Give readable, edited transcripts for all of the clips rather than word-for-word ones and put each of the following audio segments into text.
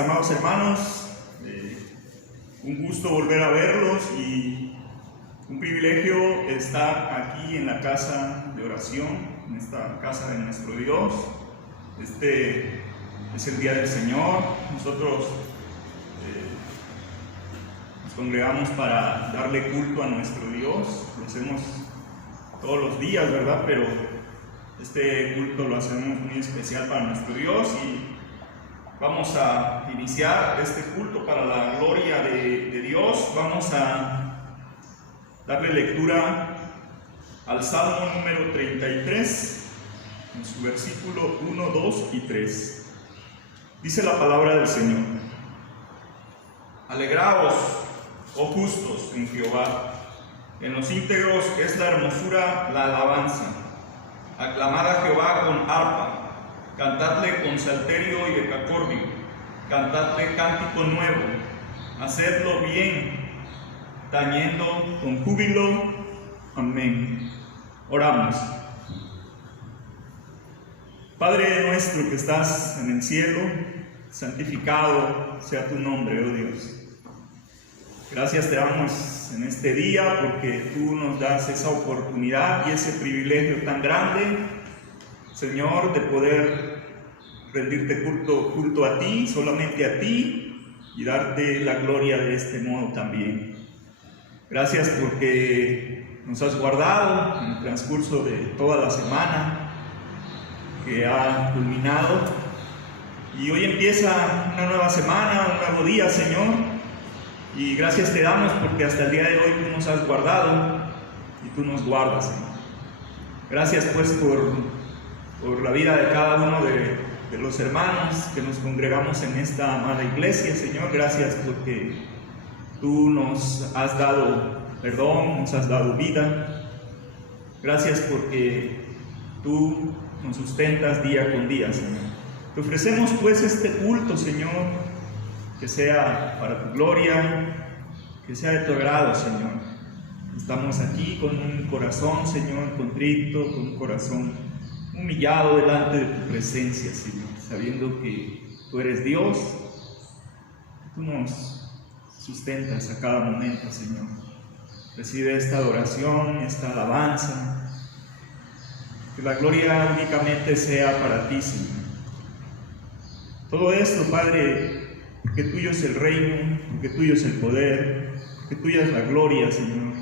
amados hermanos. Un gusto volver a verlos y un privilegio estar aquí en la casa de oración, en esta casa de nuestro Dios. Este es el día del Señor. Nosotros nos congregamos para darle culto a nuestro Dios. Lo hacemos todos los días, ¿verdad? Pero este culto lo hacemos muy especial para nuestro Dios y vamos a iniciar este culto para la gloria de Dios. Vamos a darle lectura al Salmo número 33, en su versículo 1, 2 y 3. Dice la palabra del Señor: Alegraos, oh justos, en Jehová, en los íntegros es la hermosura, la alabanza. Aclamad a Jehová con arpa, cantadle con salterio y decacordio, cantadle cántico nuevo, hacedlo bien, tañendo con júbilo. Amén. Oramos. Padre nuestro que estás en el cielo, santificado sea tu nombre, oh Dios. Gracias te damos en este día porque tú nos das esa oportunidad y ese privilegio tan grande, Señor, de poder rendirte culto a ti, solamente a ti, y darte la gloria de este modo también. Gracias porque nos has guardado en el transcurso de toda la semana que ha culminado, y hoy empieza una nueva semana, un nuevo día, Señor. Y gracias te damos porque hasta el día de hoy tú nos has guardado y tú nos guardas, Señor. Gracias pues por la vida de cada uno de los hermanos que nos congregamos en esta amada iglesia, Señor. Gracias porque tú nos has dado perdón, nos has dado vida. Gracias porque tú nos sustentas día con día, Señor. Te ofrecemos pues este culto, Señor, que sea para tu gloria, que sea de tu agrado, Señor. Estamos aquí con un corazón, Señor, contrito, con un corazón humillado delante de tu presencia, Señor, sabiendo que tú eres Dios, que tú nos sustentas a cada momento, Señor. Recibe esta adoración, esta alabanza, que la gloria únicamente sea para ti, Señor. Todo esto, Padre, porque tuyo es el reino, porque tuyo es el poder, porque tuya es la gloria, Señor.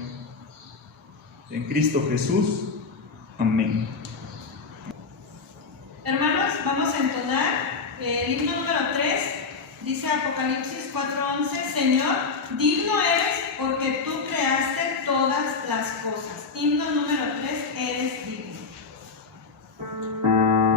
En Cristo Jesús. Amén. Hermanos, vamos a entonar el himno número 3. Dice Apocalipsis 4:11: Señor, digno eres porque tú creaste todas las cosas. Himno número 3, eres digno. Alabanza.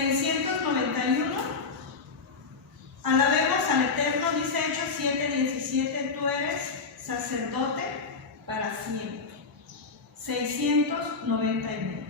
691. Alabemos al Eterno, dice Hechos 7:17, tú eres sacerdote para siempre. 691.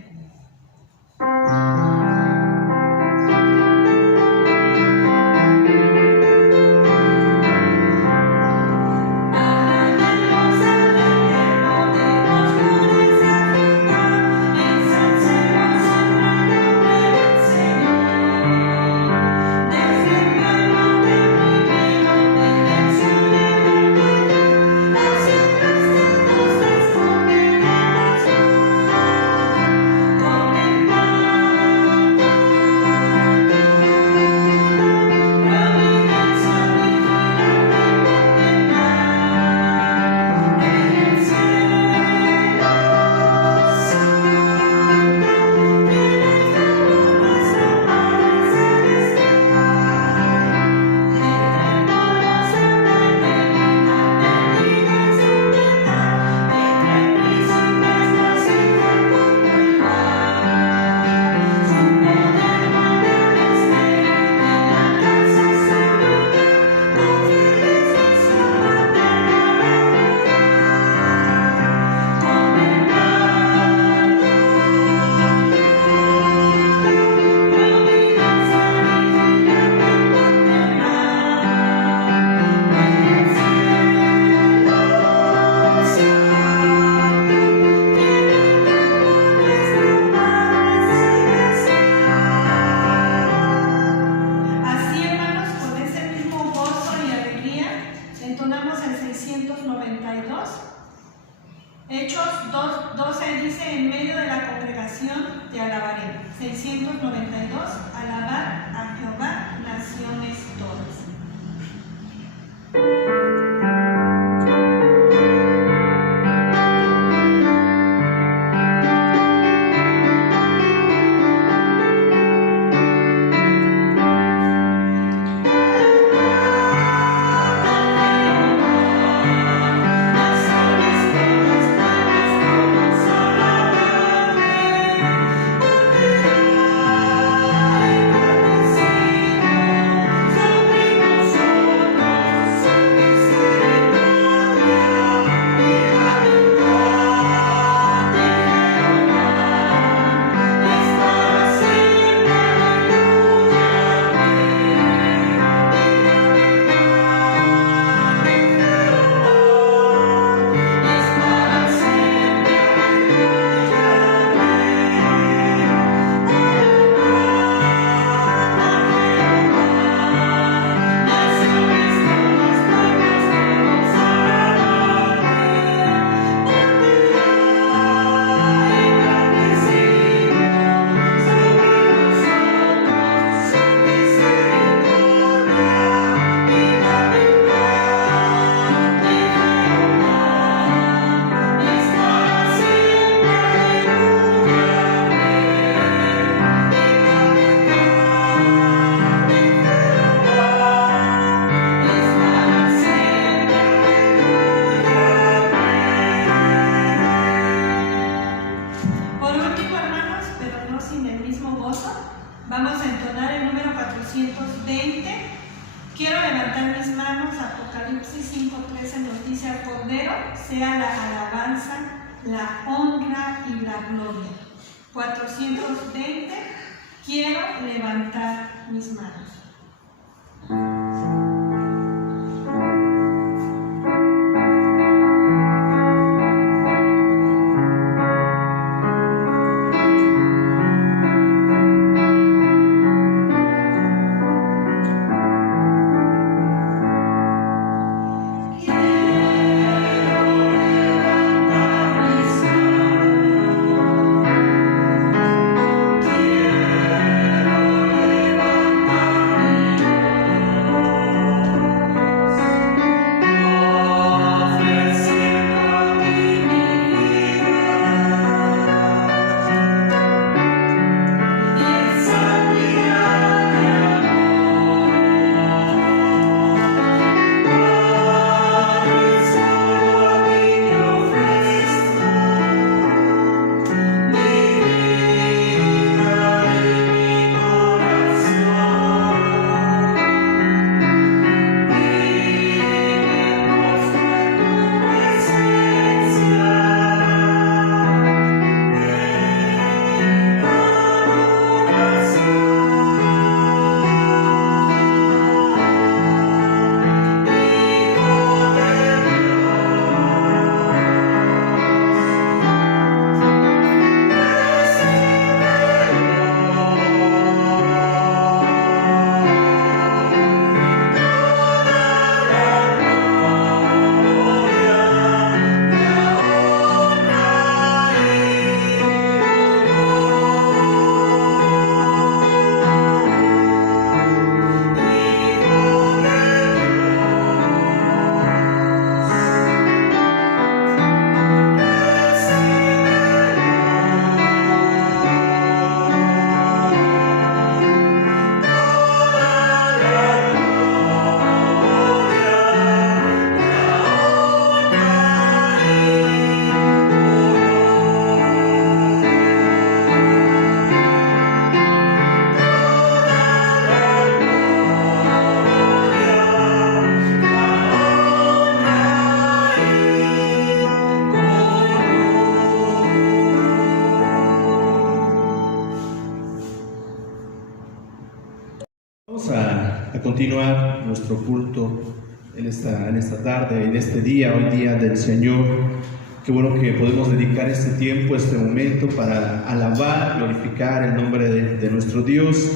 Hechos 2:12 dice, en medio de la congregación te alabaré. 692, alabar a Jehová, naciones todas. Vamos a entonar el número 420. Quiero levantar mis manos. Apocalipsis 5:13 nos dice, al Cordero sea la alabanza, la honra y la gloria. 420. Quiero levantar mis manos. Vamos a continuar nuestro culto en esta tarde, en este día, hoy día del Señor. Qué bueno que podemos dedicar este tiempo, este momento para alabar, glorificar el nombre de nuestro Dios.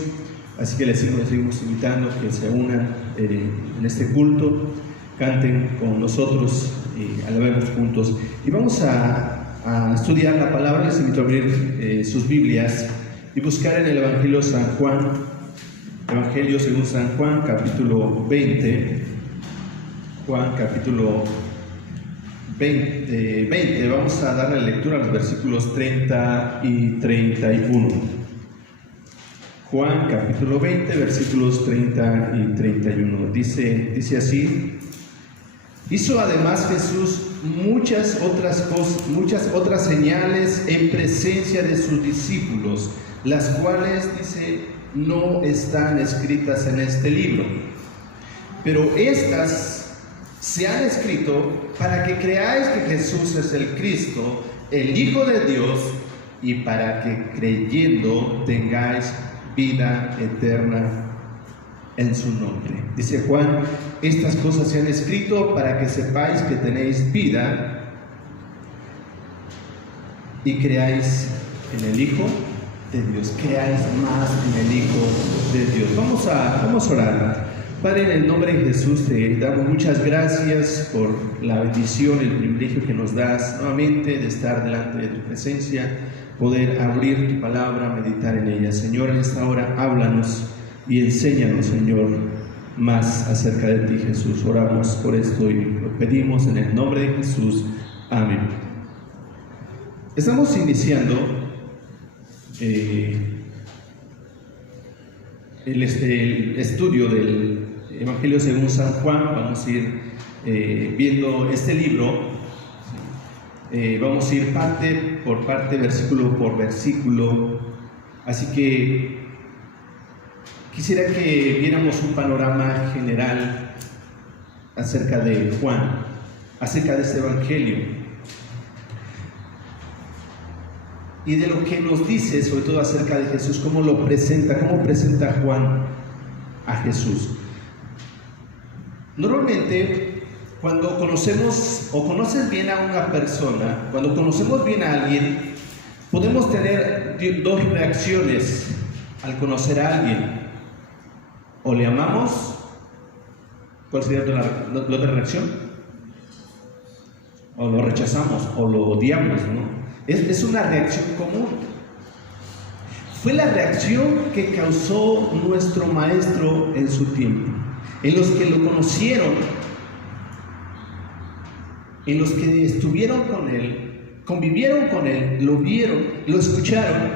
Así que les seguimos invitando que se unan en este culto, canten con nosotros y alabemos juntos. Y vamos a estudiar la palabra. Les invito a abrir sus Biblias y buscar en el Evangelio de San Juan. Evangelio según San Juan, capítulo 20. Juan, capítulo 20. Vamos a darle lectura a los versículos 30 y 31. Juan, capítulo 20, versículos 30 y 31. Dice así: hizo además Jesús muchas otras señales en presencia de sus discípulos, las cuales, dice, no están escritas en este libro, pero estas se han escrito para que creáis que Jesús es el Cristo, el Hijo de Dios, y para que creyendo tengáis vida eterna en su nombre. Dice Juan: estas cosas se han escrito para que sepáis que tenéis vida y creáis en el Hijo de Dios, creáis más en el Hijo de Dios. Vamos a orar. Padre, en el nombre de Jesús te damos muchas gracias por la bendición, el privilegio que nos das nuevamente de estar delante de tu presencia, poder abrir tu palabra, meditar en ella. Señor, en esta hora háblanos y enséñanos, Señor, más acerca de ti, Jesús. Oramos por esto y lo pedimos en el nombre de Jesús. Amén. Estamos iniciando el estudio del Evangelio según San Juan. Vamos a ir viendo este libro. Vamos a ir parte por parte, versículo por versículo. Así que quisiera que viéramos un panorama general acerca de Juan, acerca de este Evangelio, y de lo que nos dice, sobre todo acerca de Jesús, cómo presenta Juan a Jesús. Normalmente, cuando conocemos o conoces bien a una persona, cuando conocemos bien a alguien, podemos tener dos reacciones al conocer a alguien. O le amamos. ¿Cuál sería la otra reacción? O lo rechazamos, o lo odiamos, ¿no? Es una reacción común. Fue la reacción que causó nuestro maestro en su tiempo. En los que lo conocieron, en los que estuvieron con él, convivieron con él, lo vieron, lo escucharon,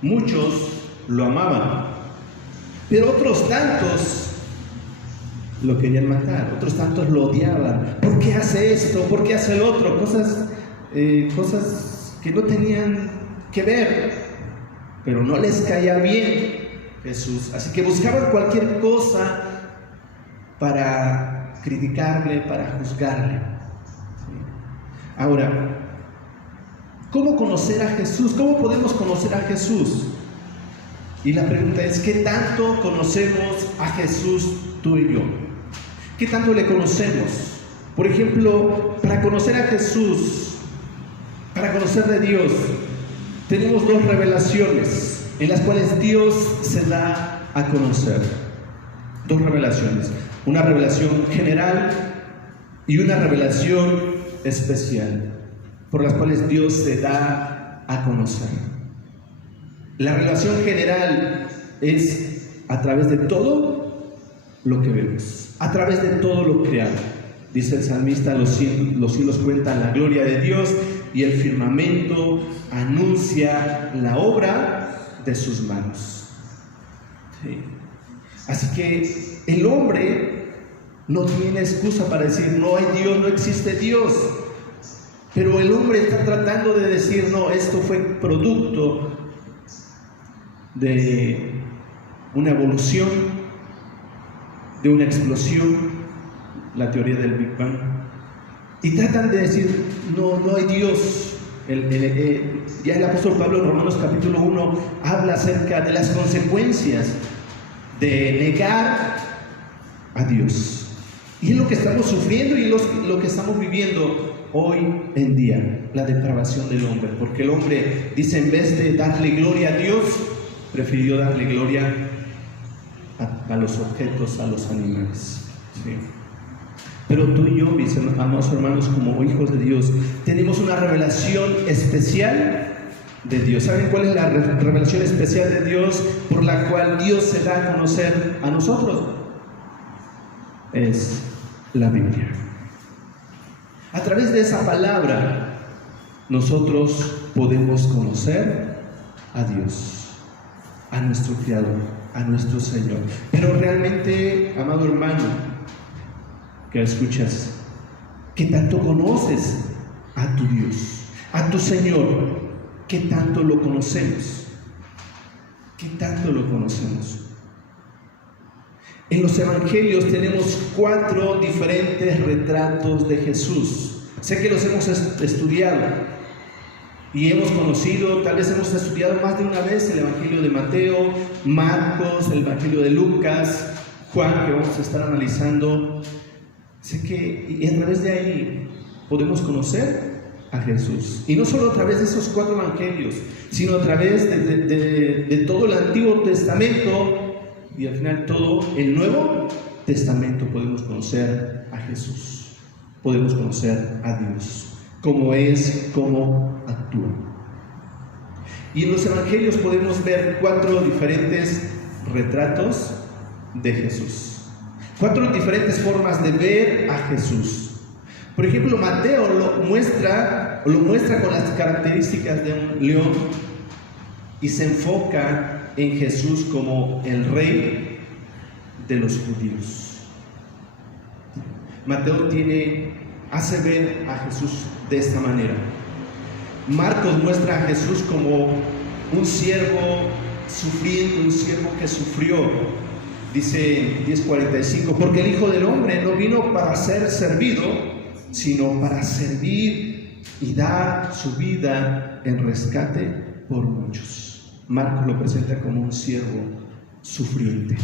muchos lo amaban, pero otros tantos lo querían matar, otros tantos lo odiaban. ¿Por qué hace esto? ¿Por qué hace el otro? Cosas que no tenían que ver, pero no les caía bien Jesús, así que buscaban cualquier cosa para criticarle, para juzgarle. Ahora, ¿cómo conocer a Jesús? ¿Cómo podemos conocer a Jesús? Y la pregunta es: ¿qué tanto conocemos a Jesús tú y yo? ¿Qué tanto le conocemos? Por ejemplo, para conocer a Jesús, para conocer de Dios, tenemos dos revelaciones en las cuales Dios se da a conocer. Dos revelaciones: una revelación general y una revelación especial, por las cuales Dios se da a conocer. La revelación general es a través de todo lo que vemos, a través de todo lo creado. Dice el salmista: los cielos cuentan la gloria de Dios y el firmamento anuncia la obra de sus manos. Sí. Así que el hombre no tiene excusa para decir: no hay Dios, no existe Dios. Pero el hombre está tratando de decir: no, esto fue producto de una evolución, de una explosión, la teoría del Big Bang. Y tratan de decir: no hay Dios. Ya el apóstol Pablo en Romanos capítulo 1 habla acerca de las consecuencias de negar a Dios. Y es lo que estamos sufriendo y es lo que estamos viviendo hoy en día, la depravación del hombre. Porque el hombre dice, en vez de darle gloria a Dios, prefirió darle gloria a los objetos, a los animales. ¿Sí? Pero tú y yo, mis amados hermanos, como hijos de Dios, tenemos una revelación especial de Dios. ¿Saben cuál es la revelación especial de Dios por la cual Dios se da a conocer a nosotros? Es la Biblia. A través de esa palabra nosotros podemos conocer a Dios, a nuestro Creador, a nuestro Señor. Pero realmente, amado hermano, que escuchas, ¿qué tanto conoces a tu Dios, a tu Señor? ¿Qué tanto lo conocemos? ¿Qué tanto lo conocemos? En los evangelios tenemos 4 diferentes retratos de Jesús. Sé que los hemos estudiado y hemos conocido, tal vez hemos estudiado más de una vez el evangelio de Mateo, Marcos, el evangelio de Lucas, Juan, que vamos a estar analizando. Sé que a través de ahí podemos conocer a Jesús. Y no solo a través de esos 4 evangelios, sino a través de todo el Antiguo Testamento y al final todo el Nuevo Testamento podemos conocer a Jesús. Podemos conocer a Dios, cómo es, cómo actúa. Y en los evangelios podemos ver 4 diferentes retratos de Jesús. 4 diferentes formas de ver a Jesús. Por ejemplo, Mateo lo muestra con las características de un león y se enfoca en Jesús como el rey de los judíos. Mateo hace ver a Jesús de esta manera. Marcos muestra a Jesús como un siervo sufriente, un siervo que sufrió. Dice 10:45, porque el Hijo del Hombre no vino para ser servido, sino para servir y dar su vida en rescate por muchos. Marcos lo presenta como un siervo sufriente.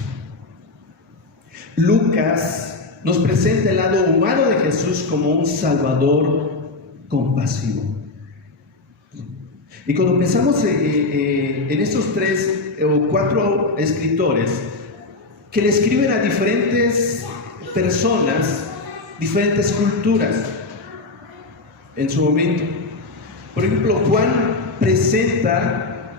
Lucas nos presenta el lado humano de Jesús como un salvador compasivo. Y cuando pensamos en estos 3 o 4 escritores que le escriben a diferentes personas, diferentes culturas en su momento. Por ejemplo, Juan presenta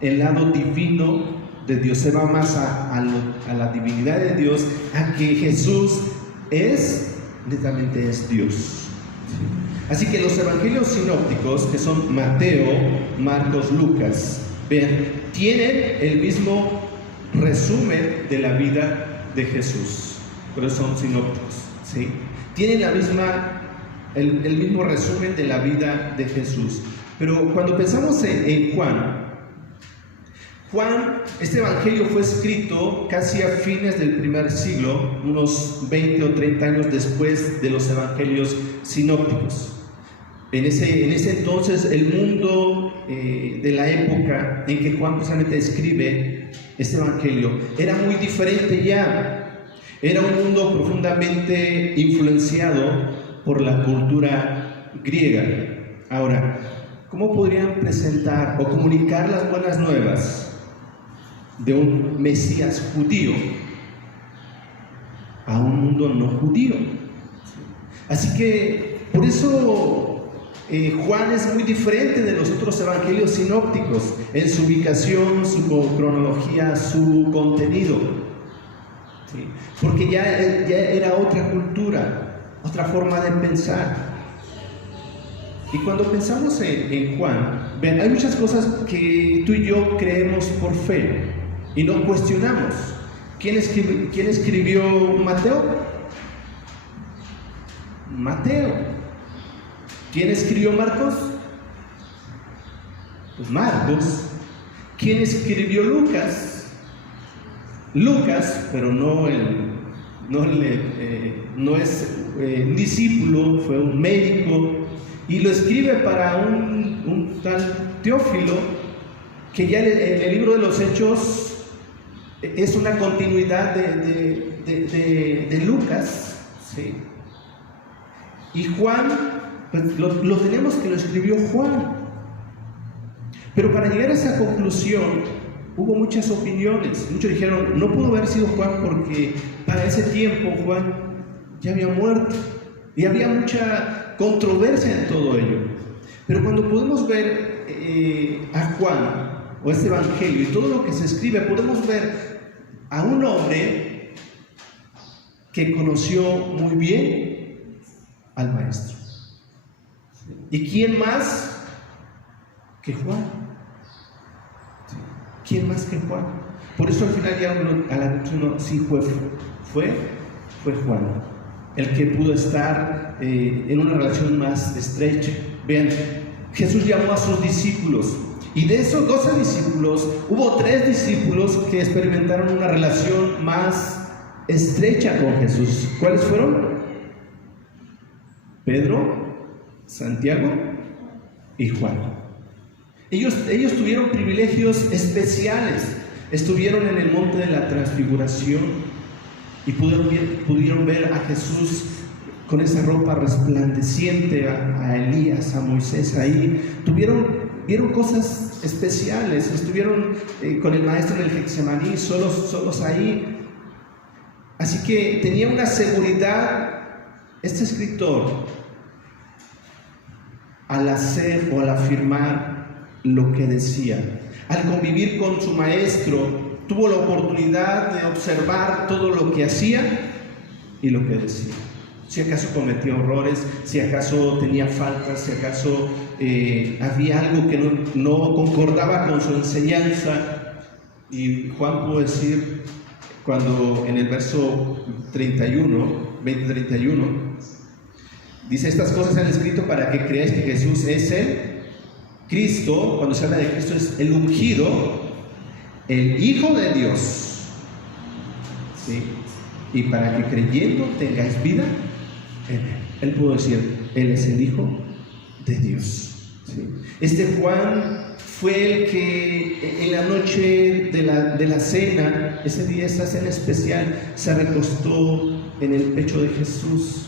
el lado divino de Dios, se va más a la divinidad de Dios, a que Jesús netamente es Dios. Así que los evangelios sinópticos, que son Mateo, Marcos, Lucas, vean, tienen el mismo resumen de la vida de Jesús, pero son sinópticos, ¿sí? Tienen el mismo resumen de la vida de Jesús. Pero cuando pensamos en Juan, este evangelio fue escrito casi a fines del primer siglo, unos 20 o 30 años después de los evangelios sinópticos. En ese entonces, el mundo de la época en que Juan precisamente escribe este evangelio era muy diferente ya. Era un mundo profundamente influenciado por la cultura griega. Ahora, ¿cómo podrían presentar o comunicar las buenas nuevas de un Mesías judío a un mundo no judío? Así que, por eso Juan es muy diferente de los otros evangelios sinópticos en su ubicación, su cronología, su contenido. ¿Sí? Porque ya era otra cultura, otra forma de pensar. Y cuando pensamos en Juan, ven, hay muchas cosas que tú y yo creemos por fe y no cuestionamos. ¿Quién escribió Mateo? Mateo. ¿Quién escribió Marcos? Pues Marcos. ¿Quién escribió Lucas? Lucas, pero no es un discípulo, fue un médico, y lo escribe para un tal Teófilo, que ya en el libro de los Hechos es una continuidad de Lucas, ¿sí? Y Juan, pues lo tenemos que lo escribió Juan. Pero para llegar a esa conclusión hubo muchas opiniones. Muchos dijeron, no pudo haber sido Juan porque para ese tiempo Juan ya había muerto. Y había mucha controversia en todo ello. Pero cuando podemos ver a Juan o este evangelio y todo lo que se escribe, podemos ver a un hombre que conoció muy bien al maestro. ¿Y quién más que Juan? ¿Quién más que Juan? Por eso al final ya a la noche uno sí fue Juan, el que pudo estar en una relación más estrecha. Vean, Jesús llamó a sus discípulos, y de esos 12 discípulos hubo 3 discípulos que experimentaron una relación más estrecha con Jesús. ¿Cuáles fueron? Pedro, Santiago y Juan. Ellos tuvieron privilegios especiales. Estuvieron en el monte de la transfiguración y pudieron ver a Jesús con esa ropa resplandeciente, a Elías, a Moisés ahí. Vieron cosas especiales. Estuvieron con el maestro en el Getsemaní, solos ahí. Así que tenía una seguridad este escritor al hacer o al afirmar lo que decía. Al convivir con su maestro, tuvo la oportunidad de observar todo lo que hacía y lo que decía. Si acaso cometía errores, si acaso tenía faltas, si acaso había algo que no concordaba con su enseñanza. Y Juan pudo decir, cuando en el verso 20-31, dice: estas cosas se han escrito para que creáis que Jesús es el Cristo. Cuando se habla de Cristo es el ungido, el Hijo de Dios, ¿sí? Y para que creyendo tengáis vida en Él. Él pudo decir, Él es el Hijo de Dios, ¿sí? Este Juan fue el que en la noche de la cena, ese día, esa cena especial, se recostó en el pecho de Jesús.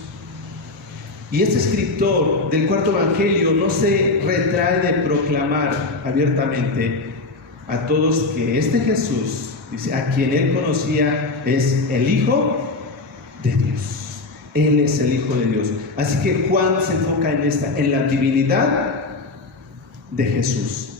Y este escritor del cuarto evangelio no se retrae de proclamar abiertamente a todos que este Jesús, dice, a quien él conocía, es el Hijo de Dios. Él es el Hijo de Dios. Así que Juan se enfoca en la divinidad de Jesús.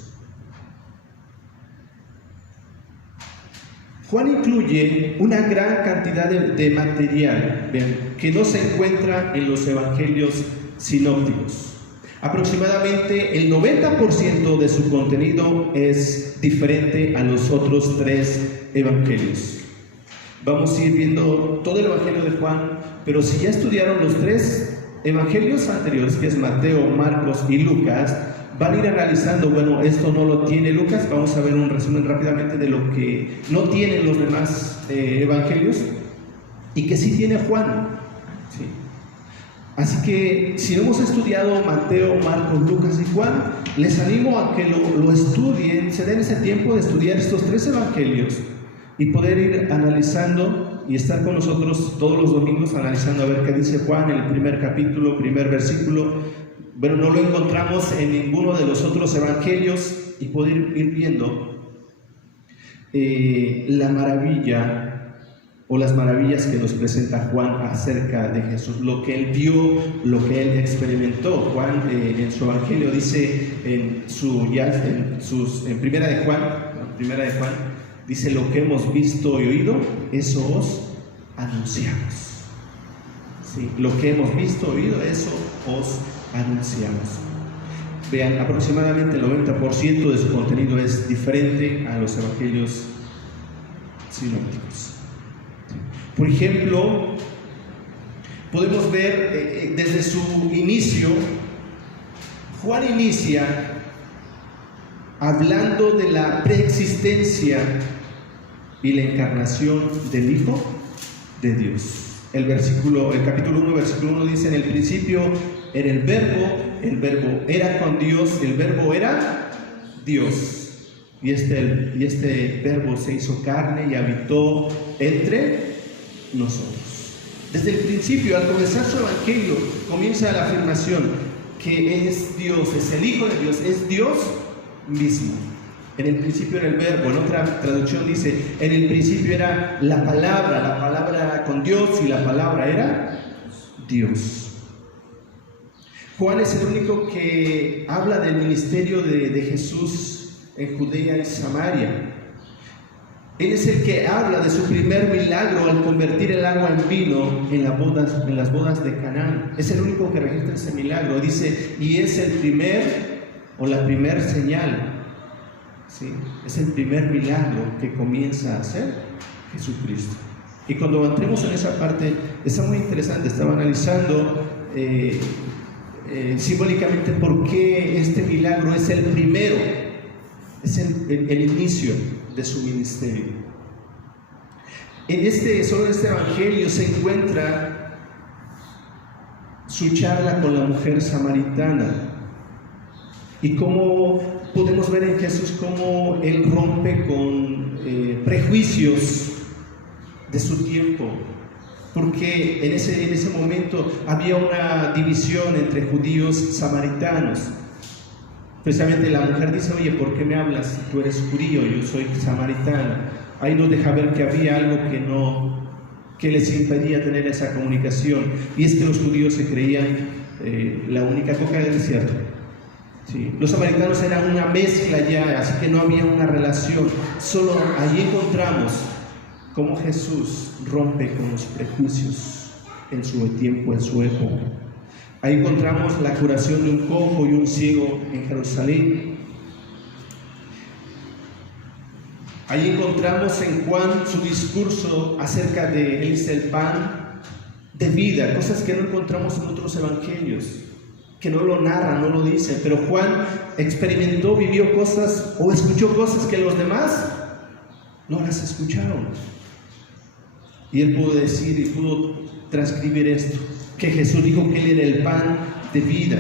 Juan incluye una gran cantidad de material, vean, que no se encuentra en los evangelios sinópticos. Aproximadamente el 90% de su contenido es diferente a los otros 3 evangelios. Vamos a ir viendo todo el evangelio de Juan, pero si ya estudiaron los 3 evangelios anteriores, que es Mateo, Marcos y Lucas, van a ir analizando, bueno, esto no lo tiene Lucas. Vamos a ver un resumen rápidamente de lo que no tienen los demás evangelios y que sí tiene Juan, ¿sí? Así que si hemos estudiado Mateo, Marcos, Lucas y Juan, les animo a que lo estudien, se den ese tiempo de estudiar estos 3 evangelios y poder ir analizando y estar con nosotros todos los domingos analizando a ver qué dice Juan en el primer capítulo, primer versículo. Bueno, no lo encontramos en ninguno de los otros evangelios, y poder ir viendo la maravilla o las maravillas que nos presenta Juan acerca de Jesús, lo que él vio, lo que él experimentó. Juan en su evangelio dice en primera de Juan, dice: lo que hemos visto y oído, eso os anunciamos. ¿Sí? Lo que hemos visto y oído, eso os anunciamos. Vean, aproximadamente el 90% de su contenido es diferente a los evangelios sinópticos. Por ejemplo, podemos ver desde su inicio, Juan inicia hablando de la preexistencia y la encarnación del Hijo de Dios. El capítulo 1, versículo 1 dice: en el principio era el verbo era con Dios, el verbo era Dios. y este verbo se hizo carne y habitó entre nosotros. Desde el principio, al comenzar su evangelio, comienza la afirmación que es Dios, es el Hijo de Dios, es Dios mismo. En el principio era el verbo, en otra traducción dice, en el principio era la palabra era con Dios y la palabra era Dios. Juan es el único que habla del ministerio de Jesús en Judea y Samaria. Él es el que habla de su primer milagro al convertir el agua en vino en las bodas de Canaán. Es el único que registra ese milagro. Dice, y es el la primer señal. ¿Sí? Es el primer milagro que comienza a hacer Jesucristo. Y cuando entremos en esa parte, está muy interesante. Estaba analizando simbólicamente por qué este milagro es el primero, es el inicio de su ministerio. Solo en este evangelio se encuentra su charla con la mujer samaritana y cómo podemos ver en Jesús cómo Él rompe con prejuicios de su tiempo, porque en ese momento había una división entre judíos y samaritanos. Precisamente la mujer dice, oye, ¿por qué me hablas? Tú eres judío, yo soy samaritana. Ahí nos deja ver que había algo que les impedía tener esa comunicación, y es que los judíos se creían la única coca del desierto. ¿Sí? Los samaritanos eran una mezcla ya, así que no había una relación. Solo allí encontramos cómo Jesús rompe con los prejuicios en su tiempo, en su época. Ahí encontramos la curación de un cojo y un ciego en Jerusalén. Ahí encontramos en Juan su discurso acerca de él es el pan de vida, cosas que no encontramos en otros evangelios, que no lo narran, no lo dicen, pero Juan experimentó, vivió cosas o escuchó cosas que los demás no las escucharon. Y él pudo decir y pudo transcribir esto, que Jesús dijo que Él era el pan de vida.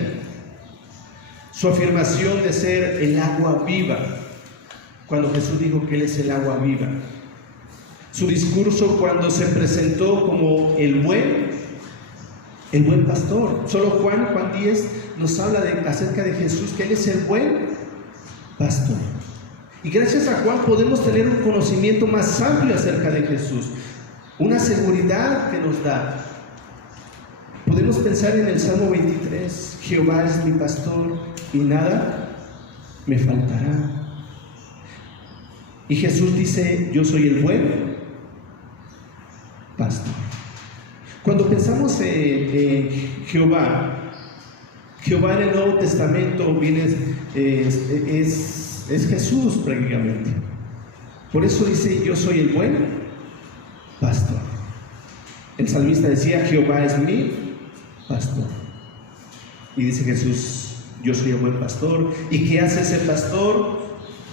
Su afirmación de ser el agua viva, cuando Jesús dijo que Él es el agua viva. Su discurso cuando se presentó como el buen pastor. Solo Juan 10 nos habla acerca de Jesús, que Él es el buen pastor. Y gracias a Juan podemos tener un conocimiento más amplio acerca de Jesús, una seguridad que nos da. Podemos pensar en el Salmo 23, Jehová es mi pastor y nada me faltará. Y Jesús dice, yo soy el buen pastor. Cuando pensamos en Jehová en el Nuevo Testamento es Jesús prácticamente. Por eso dice, yo soy el buen pastor. El salmista decía, Jehová es mi pastor. Y dice Jesús, yo soy el buen pastor. ¿Y qué hace ese pastor?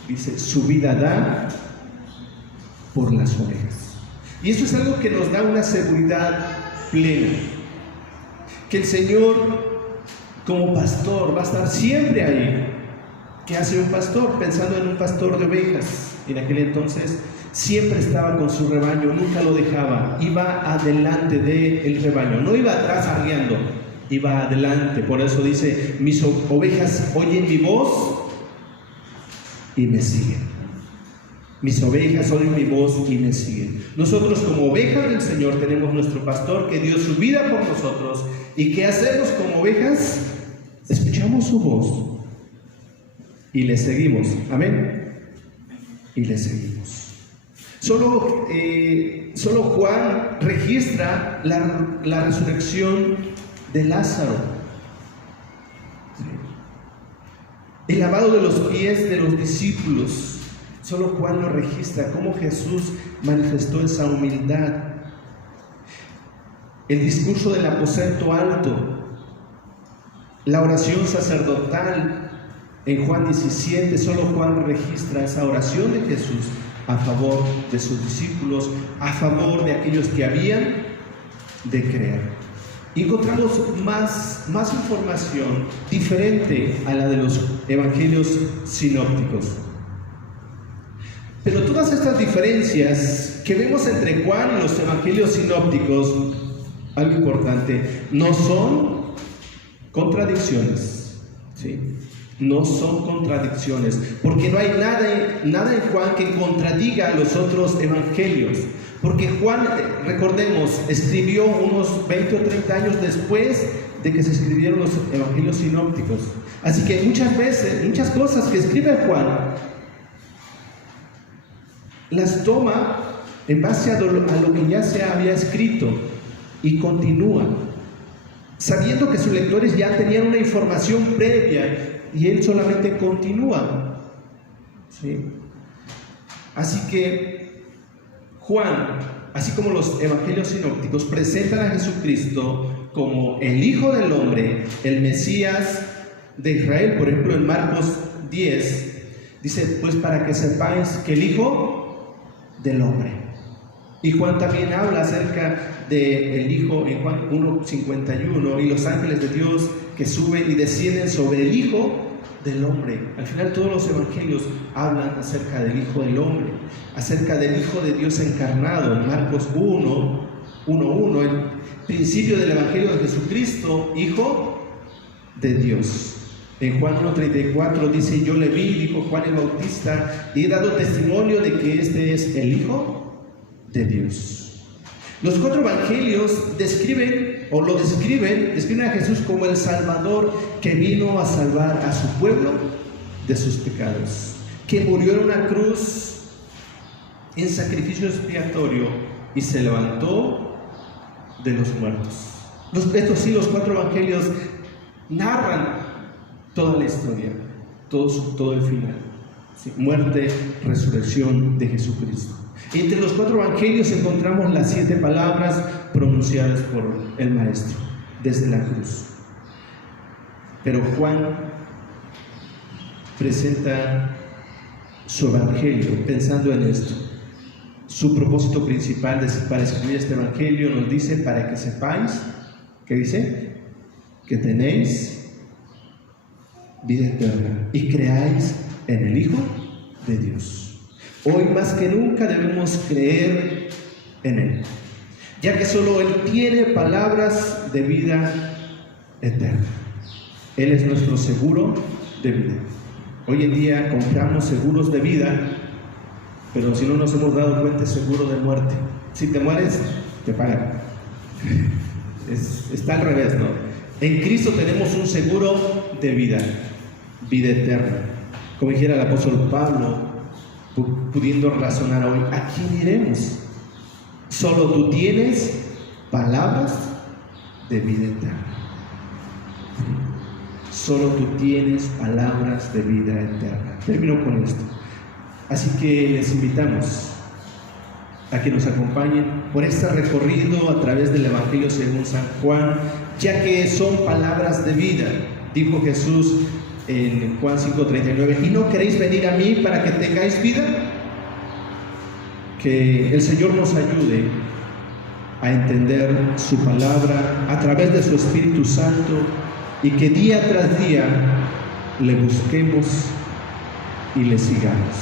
Dice, su vida da por las ovejas. Y eso es algo que nos da una seguridad plena, que el Señor como pastor va a estar siempre ahí. ¿Qué hace un pastor? Pensando en un pastor de ovejas, en aquel entonces siempre estaba con su rebaño, nunca lo dejaba, iba adelante del rebaño, no iba atrás arriando, iba adelante. Por eso dice, mis ovejas oyen mi voz y me siguen. Mis ovejas oyen mi voz y me siguen. Nosotros como ovejas del Señor tenemos nuestro pastor que dio su vida por nosotros. ¿Y qué hacemos como ovejas? Escuchamos su voz y le seguimos. Amén. Y le seguimos. Solo Juan registra la resurrección de Lázaro, el lavado de los pies de los discípulos. Solo Juan lo registra, cómo Jesús manifestó esa humildad. El discurso del aposento alto, la oración sacerdotal en Juan 17, solo Juan registra esa oración de Jesús a favor de sus discípulos, a favor de aquellos que habían de creer. Y encontramos más información diferente a la de los evangelios sinópticos. Pero todas estas diferencias que vemos entre Juan y los evangelios sinópticos, algo importante, no son contradicciones, ¿sí? No son contradicciones, porque no hay nada en Juan que contradiga a los otros evangelios. Porque Juan, recordemos, escribió unos 20 o 30 años después de que se escribieron los evangelios sinópticos. Así que muchas cosas que escribe Juan, las toma en base a lo que ya se había escrito y continúa, sabiendo que sus lectores ya tenían una información previa y él solamente continúa, ¿sí? Así que Juan, así como los evangelios sinópticos, presentan a Jesucristo como el Hijo del Hombre, el Mesías de Israel. Por ejemplo, en Marcos 10 dice, pues para que sepáis que el Hijo del Hombre. Y Juan también habla acerca del Hijo en Juan 1:51, y los ángeles de Dios que suben y descienden sobre el Hijo del Hombre. Al final todos los evangelios hablan acerca del Hijo del Hombre, acerca del Hijo de Dios encarnado. En Marcos 1:1, el principio del Evangelio de Jesucristo, Hijo de Dios. En Juan 1:34 dice, yo le vi, dijo Juan el Bautista, y he dado testimonio de que este es el Hijo de Dios. Los 4 evangelios describen a Jesús como el Salvador que vino a salvar a su pueblo de sus pecados, que murió en una cruz en sacrificio expiatorio y se levantó de los muertos. Los 4 evangelios narran toda la historia, todo el final, ¿sí? Muerte, resurrección de Jesucristo. Entre los 4 evangelios encontramos las 7 palabras pronunciadas por el Maestro desde la cruz. Pero Juan presenta su evangelio pensando en esto. Su propósito principal para escribir este evangelio nos dice, para que sepáis, ¿qué dice? Que tenéis vida eterna y creáis en el Hijo de Dios. Hoy más que nunca debemos creer en Él, ya que solo Él tiene palabras de vida eterna. Él es nuestro seguro de vida. Hoy en día compramos seguros de vida, pero si no nos hemos dado cuenta, es seguro de muerte. Si te mueres, te pagan. Está al revés, ¿no? En Cristo tenemos un seguro de vida eterna. Como dijera el apóstol Pablo, pudiendo razonar hoy, ¿a quién iremos? Solo tú tienes palabras de vida eterna. Solo tú tienes palabras de vida eterna. Termino con esto. Así que les invitamos a que nos acompañen por este recorrido a través del Evangelio según San Juan, ya que son palabras de vida. Dijo Jesús en Juan 5:39, ¿y no queréis venir a mí para que tengáis vida? Que el Señor nos ayude a entender su palabra a través de su Espíritu Santo, y que día tras día le busquemos y le sigamos.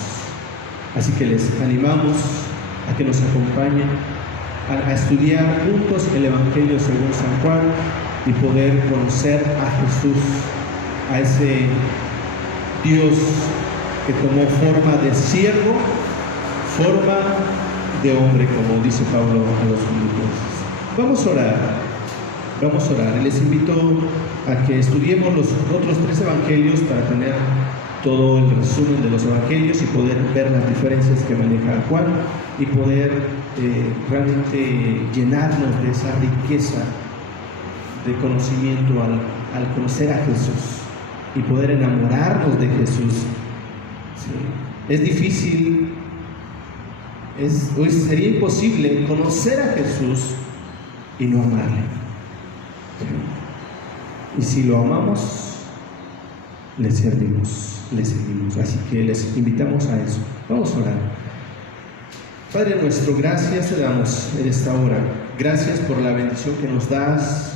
Así que les animamos a que nos acompañen a estudiar juntos el Evangelio según San Juan y poder conocer a Jesús, a ese Dios que tomó forma de siervo, forma de hombre, como dice Pablo a los Filipenses. Vamos a orar. Y les invito a que estudiemos los otros 3 evangelios para tener todo el resumen de los evangelios y poder ver las diferencias que maneja Juan y poder realmente llenarnos de esa riqueza de conocimiento al conocer a Jesús y poder enamorarnos de Jesús. ¿Sí? Es difícil, sería imposible conocer a Jesús y no amarle. Y si lo amamos, le servimos, le seguimos. Así que les invitamos a eso. Vamos a orar. Padre nuestro, gracias te damos en esta hora. Gracias por la bendición que nos das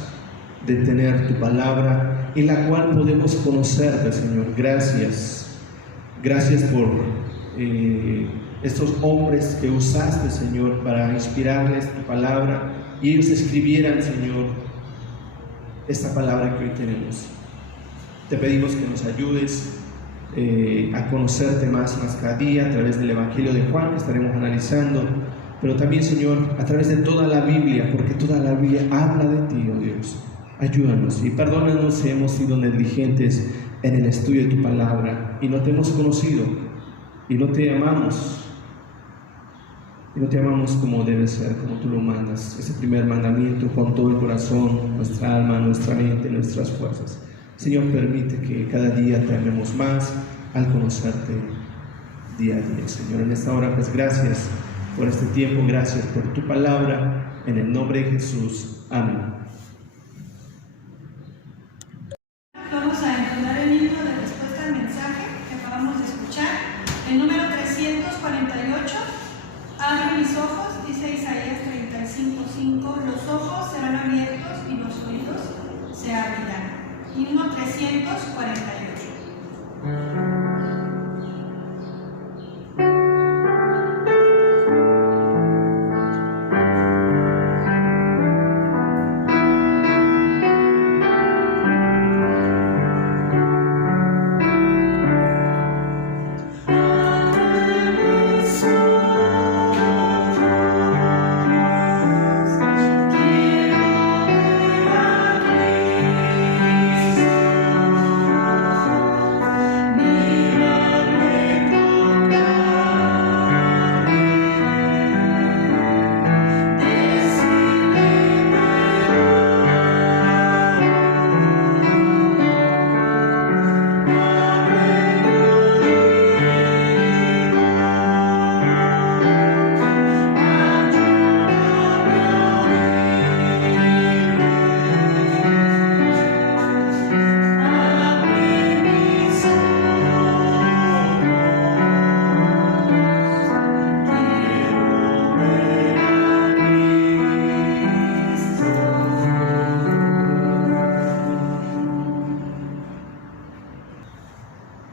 de tener tu palabra, en la cual podemos conocerte, Señor. Gracias por estos hombres que usaste, Señor, para inspirarles tu palabra y ellos escribieran, Señor, esta palabra que hoy tenemos. Te pedimos que nos ayudes a conocerte más cada día a través del Evangelio de Juan que estaremos analizando, pero también, Señor, a través de toda la Biblia, porque toda la Biblia habla de ti, oh Dios. Ayúdanos y perdónanos si hemos sido negligentes en el estudio de tu palabra y no te hemos conocido y no te amamos. Y no te amamos como debe ser, como tú lo mandas. Ese primer mandamiento con todo el corazón, nuestra alma, nuestra mente, nuestras fuerzas. Señor, permite que cada día te amemos más al conocerte día a día. Señor, en esta hora, pues gracias por este tiempo, gracias por tu palabra. En el nombre de Jesús. Amén. Vamos a entonar el himno de respuesta al mensaje que acabamos de escuchar. El número 348. Abre mis ojos, dice Isaías 35:5, los ojos serán abiertos y los oídos se abrirán. Himno 348.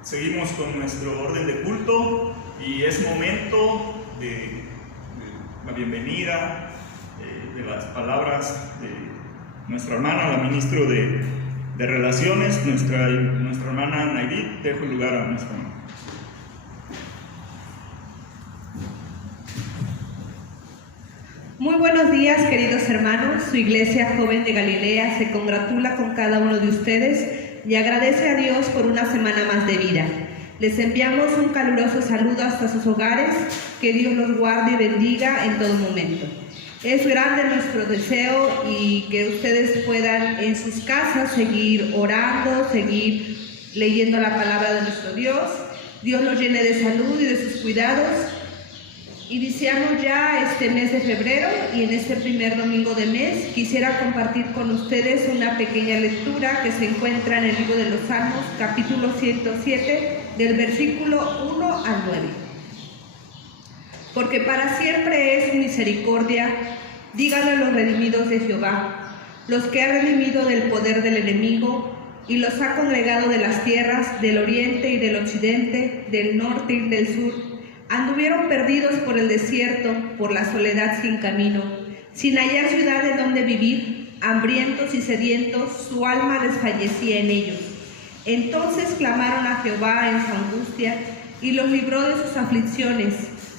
Seguimos con nuestro orden de culto y es momento de la bienvenida, de las palabras de nuestra hermana, la ministra de Relaciones, nuestra hermana Nairit. Dejo el lugar a nuestra hermana. Muy buenos días, queridos hermanos. Su Iglesia Joven de Galilea se congratula con cada uno de ustedes y agradece a Dios por una semana más de vida. Les enviamos un caluroso saludo hasta sus hogares, que Dios los guarde y bendiga en todo momento. Es grande nuestro deseo y que ustedes puedan en sus casas seguir orando, seguir leyendo la palabra de nuestro Dios. Dios los llene de salud y de sus cuidados. Iniciamos ya este mes de febrero y en este primer domingo de mes quisiera compartir con ustedes una pequeña lectura que se encuentra en el libro de los Salmos, capítulo 107, del versículo 1 al 9. Porque para siempre es su misericordia, díganlo a los redimidos de Jehová, los que ha redimido del poder del enemigo y los ha congregado de las tierras del oriente y del occidente, del norte y del sur. Anduvieron perdidos por el desierto, por la soledad sin camino, sin hallar ciudad en donde vivir, hambrientos y sedientos, su alma desfallecía en ellos. Entonces clamaron a Jehová en su angustia, y los libró de sus aflicciones,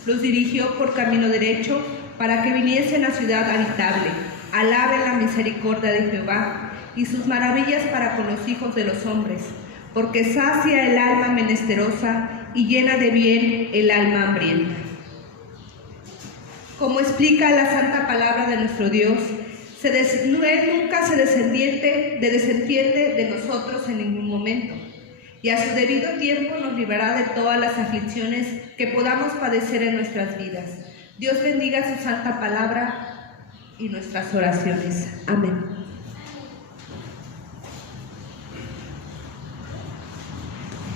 los dirigió por camino derecho, para que viniesen a ciudad habitable. Alaben la misericordia de Jehová, y sus maravillas para con los hijos de los hombres, porque sacia el alma menesterosa, y llena de bien el alma hambrienta. Como explica la santa palabra de nuestro Dios, Él nunca se desentiende de nosotros en ningún momento, y a su debido tiempo nos librará de todas las aflicciones que podamos padecer en nuestras vidas. Dios bendiga su santa palabra y nuestras oraciones. Amén.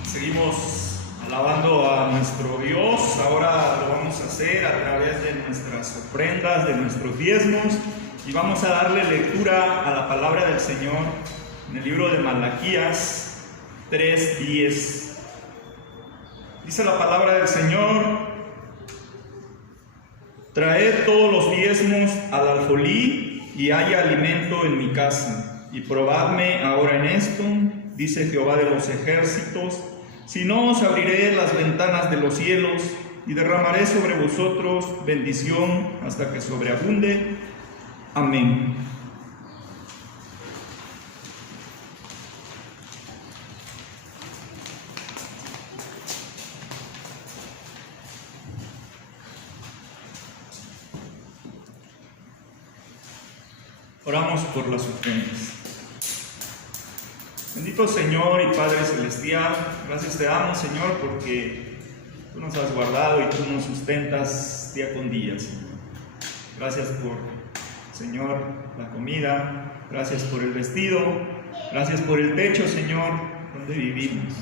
Seguimos alabando a nuestro Dios. Ahora lo vamos a hacer a través de nuestras ofrendas, de nuestros diezmos, y vamos a darle lectura a la palabra del Señor en el libro de Malaquías 3:10. Dice la palabra del Señor: Traed todos los diezmos al alfolí y haya alimento en mi casa. Y probadme ahora en esto, dice Jehová de los ejércitos, si no os abriré las ventanas de los cielos y derramaré sobre vosotros bendición hasta que sobreabunde. Amén. Oramos por las ofrendas. Bendito Señor y Padre Celestial, gracias te damos, Señor, porque tú nos has guardado y tú nos sustentas día con día, Señor. Gracias por, Señor, la comida, gracias por el vestido, gracias por el techo, Señor, donde vivimos.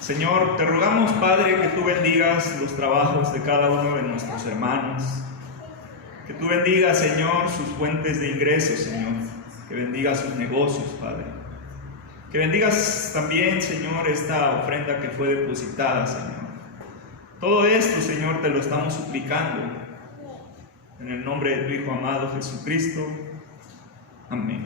Señor, te rogamos, Padre, que tú bendigas los trabajos de cada uno de nuestros hermanos. Que tú bendigas, Señor, sus fuentes de ingresos, Señor. Que bendigas sus negocios, Padre. Que bendigas también, Señor, esta ofrenda que fue depositada, Señor. Todo esto, Señor, te lo estamos suplicando. En el nombre de tu Hijo amado Jesucristo. Amén.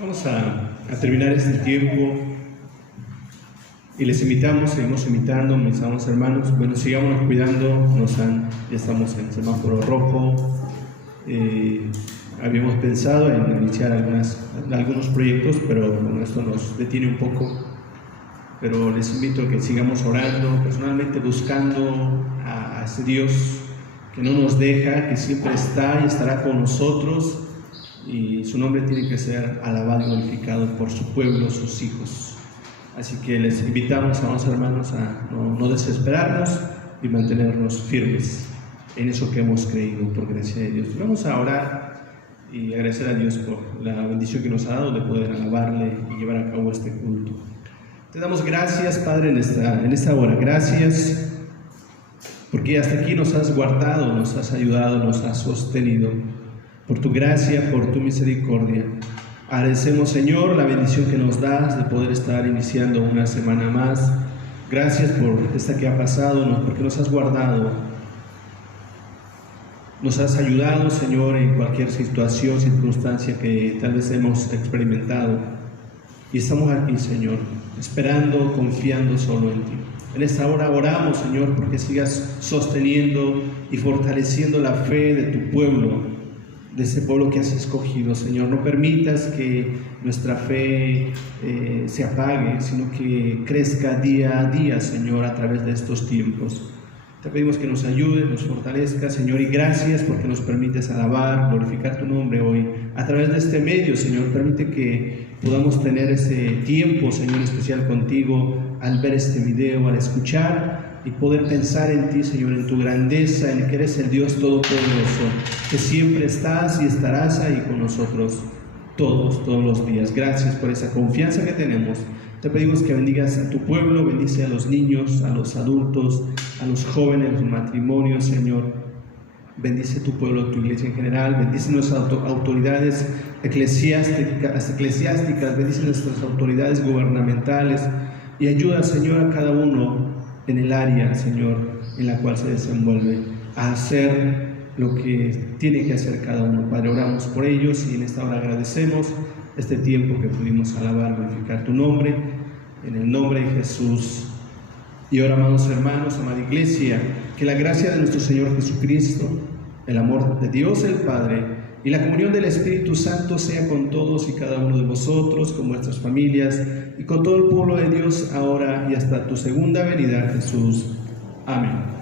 Vamos a terminar este tiempo. Y les invitamos, seguimos invitando, mis amados hermanos, bueno, sigámonos cuidando, ya estamos en semáforo rojo, habíamos pensado en iniciar algunos proyectos, pero bueno, esto nos detiene un poco, pero les invito a que sigamos orando, personalmente buscando a ese Dios que no nos deja, que siempre está y estará con nosotros, y su nombre tiene que ser alabado y glorificado por su pueblo, sus hijos. Así que les invitamos, amados hermanos, a no desesperarnos y mantenernos firmes en eso que hemos creído, por gracia de Dios. Vamos a orar y agradecer a Dios por la bendición que nos ha dado de poder alabarle y llevar a cabo este culto. Te damos gracias, Padre, en esta hora. Gracias porque hasta aquí nos has guardado, nos has ayudado, nos has sostenido. Por tu gracia, por tu misericordia. Agradecemos, Señor, la bendición que nos das de poder estar iniciando una semana más. Gracias por esta que ha pasado, porque nos has guardado. Nos has ayudado, Señor, en cualquier situación, circunstancia que tal vez hemos experimentado. Y estamos aquí, Señor, esperando, confiando solo en ti. En esta hora oramos, Señor, porque sigas sosteniendo y fortaleciendo la fe de tu pueblo, de ese pueblo que has escogido, Señor. No permitas que nuestra fe se apague, sino que crezca día a día, Señor, a través de estos tiempos. Te pedimos que nos ayude, nos fortalezca, Señor, y gracias porque nos permites alabar, glorificar tu nombre hoy. A través de este medio, Señor, permite que podamos tener ese tiempo, Señor, especial contigo, al ver este video, al escuchar y poder pensar en ti, Señor, en tu grandeza, en que eres el Dios Todopoderoso, que siempre estás y estarás ahí con nosotros todos los días. Gracias por esa confianza que tenemos. Te pedimos que bendigas a tu pueblo, bendice a los niños, a los adultos, a los jóvenes, los matrimonios, Señor. Bendice tu pueblo, tu iglesia en general, bendice nuestras autoridades eclesiásticas, bendice nuestras autoridades gubernamentales y ayuda, Señor, a cada uno en el área, Señor, en la cual se desenvuelve, a hacer lo que tiene que hacer cada uno. Padre, oramos por ellos y en esta hora agradecemos este tiempo que pudimos alabar, glorificar tu nombre, en el nombre de Jesús. Y ahora, amados hermanos, amada iglesia, que la gracia de nuestro Señor Jesucristo, el amor de Dios el Padre y la comunión del Espíritu Santo sea con todos y cada uno de vosotros, con vuestras familias y con todo el pueblo de Dios ahora y hasta tu segunda venida, Jesús. Amén.